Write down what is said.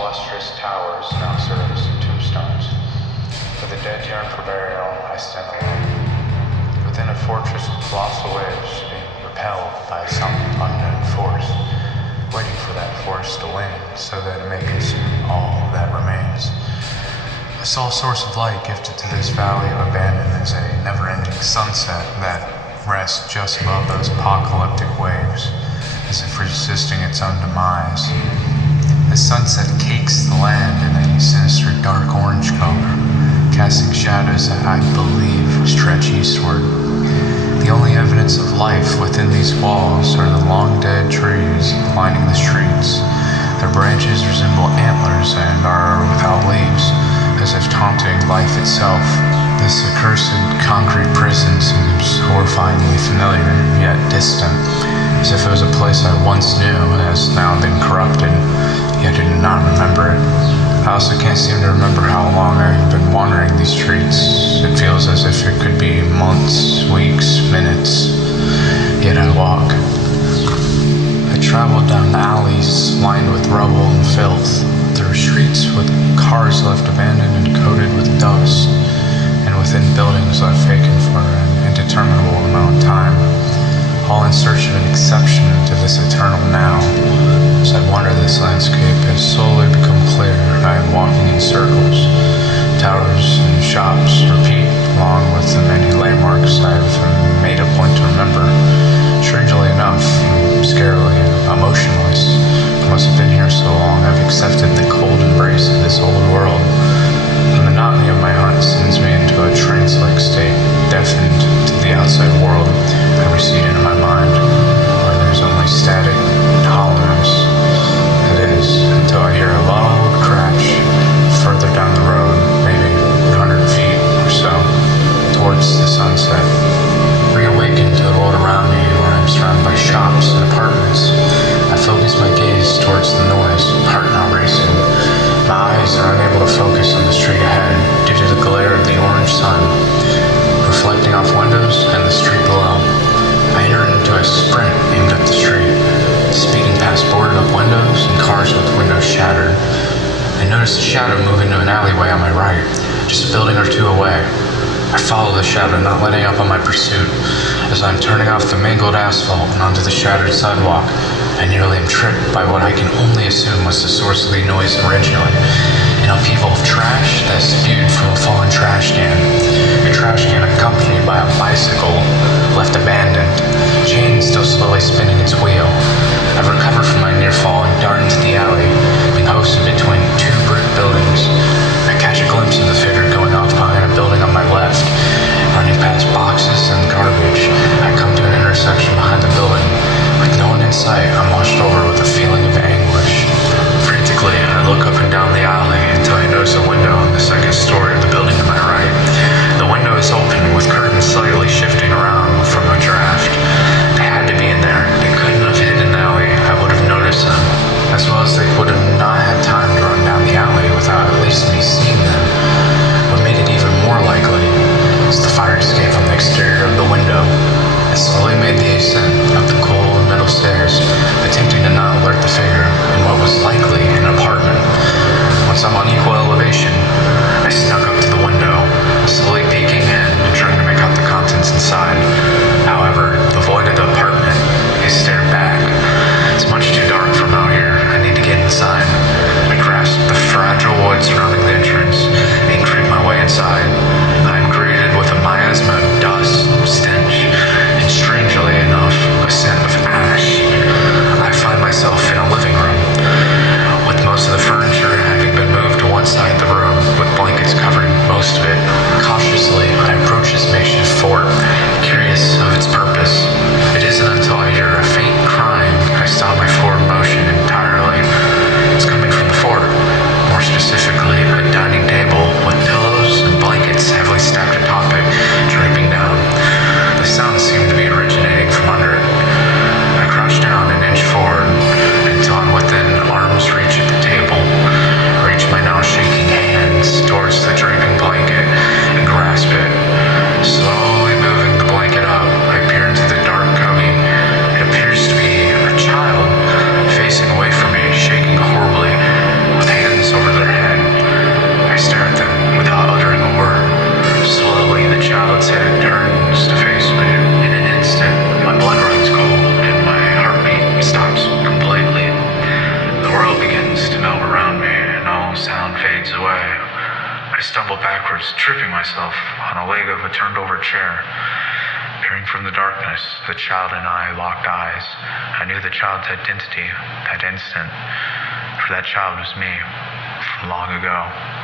lustrous towers now serve as tombstones. For the dead yearn for burial, I stand alone. Within a fortress of colossal waves, being repelled by some unknown force, waiting for that force to wane so that it may consume all that remains. The sole source of light gifted to this valley of abandon is a never-ending sunset that rests just above those apocalyptic waves, as if resisting its own demise. The sunset cakes the land in a sinister dark orange color, casting shadows that I believe stretch eastward. The only evidence of life within these walls are the long dead trees lining the streets. Their branches resemble antlers and are without leaves, as if taunting life itself. This accursed concrete prison seems horrifyingly familiar, yet distant, as if it was a place I once knew and has now been corrupted, yet I do not remember it. I also can't seem to remember how long I've been wandering these streets. It feels as if it could be months, weeks, minutes, yet I walk. I travel down the alleys lined with rubble and filth, through streets with cars left abandoned and coated with dust, and within buildings left vacant for an indeterminable amount of time, all in search of an exception to this eternal now. As I wander this landscape, it has slowly become clear I am walking in circles. Towers and shops repeat, along with the many landmarks I have made a point to remember. Strangely enough, I'm scarily emotionless. I must have been here so long I've accepted the cold embrace of this old world. The monotony of my hunt sends me into a trance-like state, deafened to the outside world. I recede into my mind, where there's only static and hollowness. It is, until I hear a loud crash further down the road, maybe 100 feet or so, towards the sunset. Reawakened to the world around me, where I'm surrounded by shops and apartments, I focus my gaze towards the noise, heart now racing. My eyes are unable to focus on the street ahead due to the glare of the orange sun, reflecting off windows and the street below. I enter into a sprint aimed at the street, speeding past boarded up windows and cars with windows shattered. I notice a shadow move into an alleyway on my right, just a building or two away. I follow the shadow, not letting up on my pursuit. As I'm turning off the mangled asphalt and onto the shattered sidewalk, I nearly am tripped by what I can only assume was the source of the noise originally. An upheaval of trash that spewed from a fallen trash can. A trash can accompanied by a bicycle left abandoned, chain still slowly spinning its wheel. I recover from my near fall and dart into the alley, being hosted between two brick buildings. I catch a glimpse of the figure going off behind a building on my left. Running past boxes and garbage, I come to an intersection behind the building. With no one in sight, I'm washed over with a feeling of anguish. Frantically, I look up and down the alley until I notice a window on the second story of the building to my right. The window is open, with curtains slightly shifting around from a draft. They had to be in there. They couldn't have hid in the alley. I would have noticed them, as well as they would have not had time to run down the alley without at least me seeing them. What made it even more likely was the fire escape from the exterior of the window. I slowly made the ascent up the cold metal stairs, attempting to not alert the figure in what was likely an apartment. Once I'm on equal elevation, I snuck up to the window, slowly peeking in and trying to make out the contents inside. However, the void of the apartment is stared back. It's much too dark from out here. I need to get inside. I grasp the fragile wood surrounding the entrance and creep my way inside. I'm greeted with a miasma of dust, stench, and strangely enough, a scent of ash. I find myself in a living room, with most of the furniture having been moved to one side of the room, with blankets covering most of it. Cautiously, I approach this makeshift fort, curious of its purpose. It isn't until I hear a faint crying I stop my forward motion. myself on a leg of a turned-over chair. Peering from the darkness, the child and I locked eyes. I knew the child's identity that instant, for that child was me, from long ago.